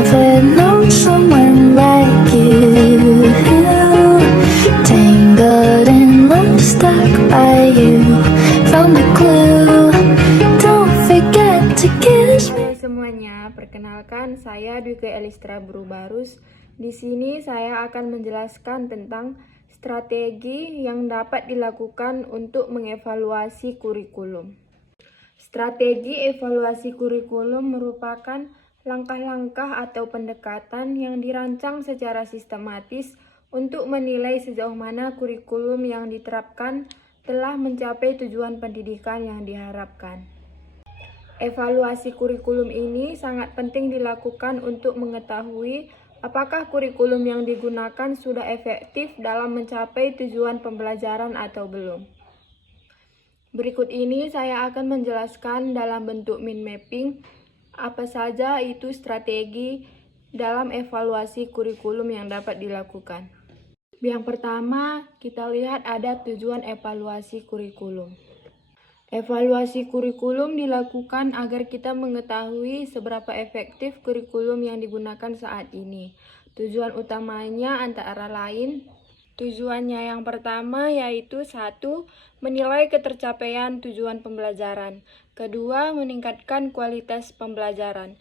never known someone like you. Tangled in love, stuck by you. Found the clue. Don't forget to kiss me. Hai semuanya, perkenalkan saya Dwiqa Elistra Brubarus. Di sini saya akan menjelaskan tentang strategi yang dapat dilakukan untuk mengevaluasi kurikulum. Strategi evaluasi kurikulum merupakan langkah-langkah atau pendekatan yang dirancang secara sistematis untuk menilai sejauh mana kurikulum yang diterapkan telah mencapai tujuan pendidikan yang diharapkan. Evaluasi kurikulum ini sangat penting dilakukan untuk mengetahui apakah kurikulum yang digunakan sudah efektif dalam mencapai tujuan pembelajaran atau belum. Berikut ini saya akan menjelaskan dalam bentuk mind mapping apa saja itu strategi dalam evaluasi kurikulum yang dapat dilakukan. Yang pertama, kita lihat ada tujuan evaluasi kurikulum. Evaluasi kurikulum dilakukan agar kita mengetahui seberapa efektif kurikulum yang digunakan saat ini. Tujuan utamanya antara lain, tujuannya yang pertama yaitu 1. Menilai ketercapaian tujuan pembelajaran. Kedua, meningkatkan kualitas pembelajaran.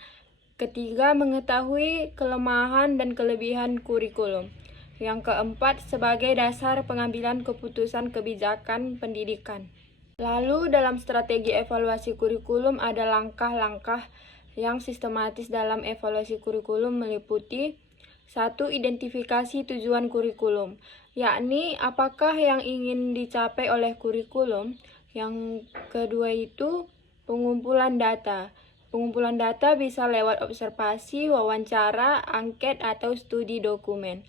Ketiga, mengetahui kelemahan dan kelebihan kurikulum. Yang keempat, sebagai dasar pengambilan keputusan kebijakan pendidikan. Lalu dalam strategi evaluasi kurikulum ada langkah-langkah yang sistematis dalam evaluasi kurikulum meliputi 1. Identifikasi tujuan kurikulum, yakni apakah yang ingin dicapai oleh kurikulum. Yang kedua itu pengumpulan data. Pengumpulan data bisa lewat observasi, wawancara, angket, atau studi dokumen.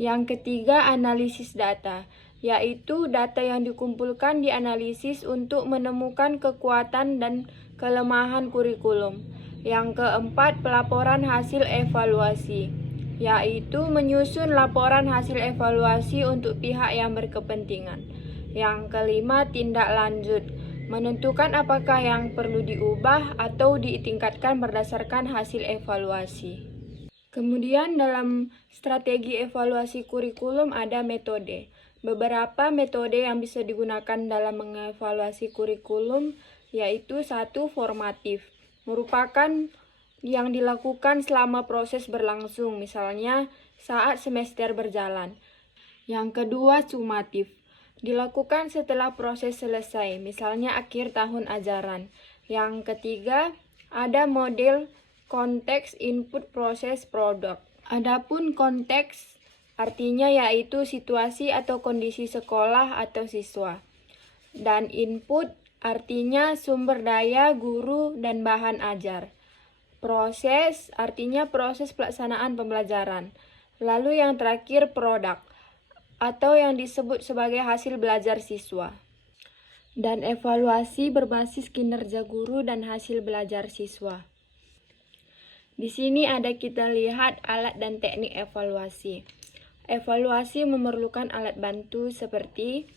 Yang ketiga, analisis data, yaitu data yang dikumpulkan dianalisis untuk menemukan kekuatan dan kelemahan kurikulum. Yang keempat, pelaporan hasil evaluasi, yaitu menyusun laporan hasil evaluasi untuk pihak yang berkepentingan. Yang kelima, tindak lanjut, menentukan apakah yang perlu diubah atau ditingkatkan berdasarkan hasil evaluasi. Kemudian dalam strategi evaluasi kurikulum ada metode. Beberapa metode yang bisa digunakan dalam mengevaluasi kurikulum yaitu 1. Formatif, merupakan yang dilakukan selama proses berlangsung, misalnya saat semester berjalan. Yang kedua, sumatif, dilakukan setelah proses selesai, misalnya akhir tahun ajaran. Yang ketiga, ada model konteks, input, proses, produk. Adapun konteks artinya yaitu situasi atau kondisi sekolah atau siswa. Dan input artinya sumber daya, guru, dan bahan ajar. Proses artinya proses pelaksanaan pembelajaran. Lalu yang terakhir produk atau yang disebut sebagai hasil belajar siswa. Dan evaluasi berbasis kinerja guru dan hasil belajar siswa. Di sini ada kita lihat alat dan teknik evaluasi. Evaluasi memerlukan alat bantu seperti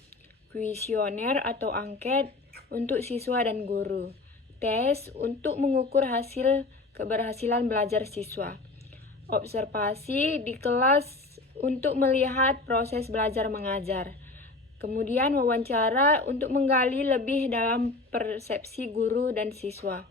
kuesioner atau angket untuk siswa dan guru, tes untuk mengukur hasil keberhasilan belajar siswa, observasi di kelas untuk melihat proses belajar mengajar, kemudian wawancara untuk menggali lebih dalam persepsi guru dan siswa.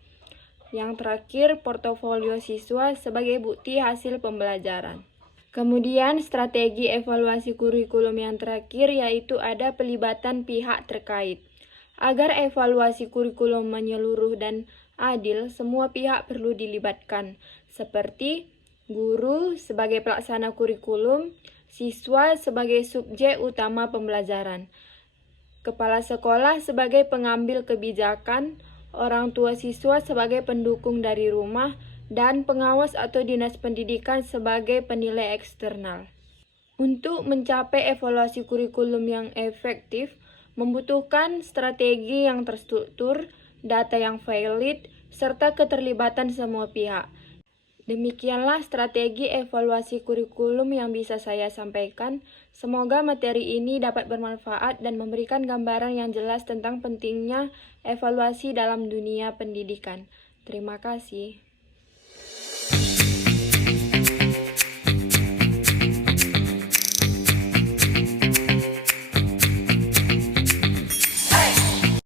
Yang terakhir, portofolio siswa sebagai bukti hasil pembelajaran. Kemudian strategi evaluasi kurikulum yang terakhir yaitu ada pelibatan pihak terkait. Agar evaluasi kurikulum menyeluruh dan adil, semua pihak perlu dilibatkan, seperti guru sebagai pelaksana kurikulum, siswa sebagai subjek utama pembelajaran, kepala sekolah sebagai pengambil kebijakan, orang tua siswa sebagai pendukung dari rumah, dan pengawas atau dinas pendidikan sebagai penilai eksternal. Untuk mencapai evaluasi kurikulum yang efektif, membutuhkan strategi yang terstruktur, data yang valid, serta keterlibatan semua pihak. Demikianlah strategi evaluasi kurikulum yang bisa saya sampaikan. Semoga materi ini dapat bermanfaat dan memberikan gambaran yang jelas tentang pentingnya evaluasi dalam dunia pendidikan. Terima kasih.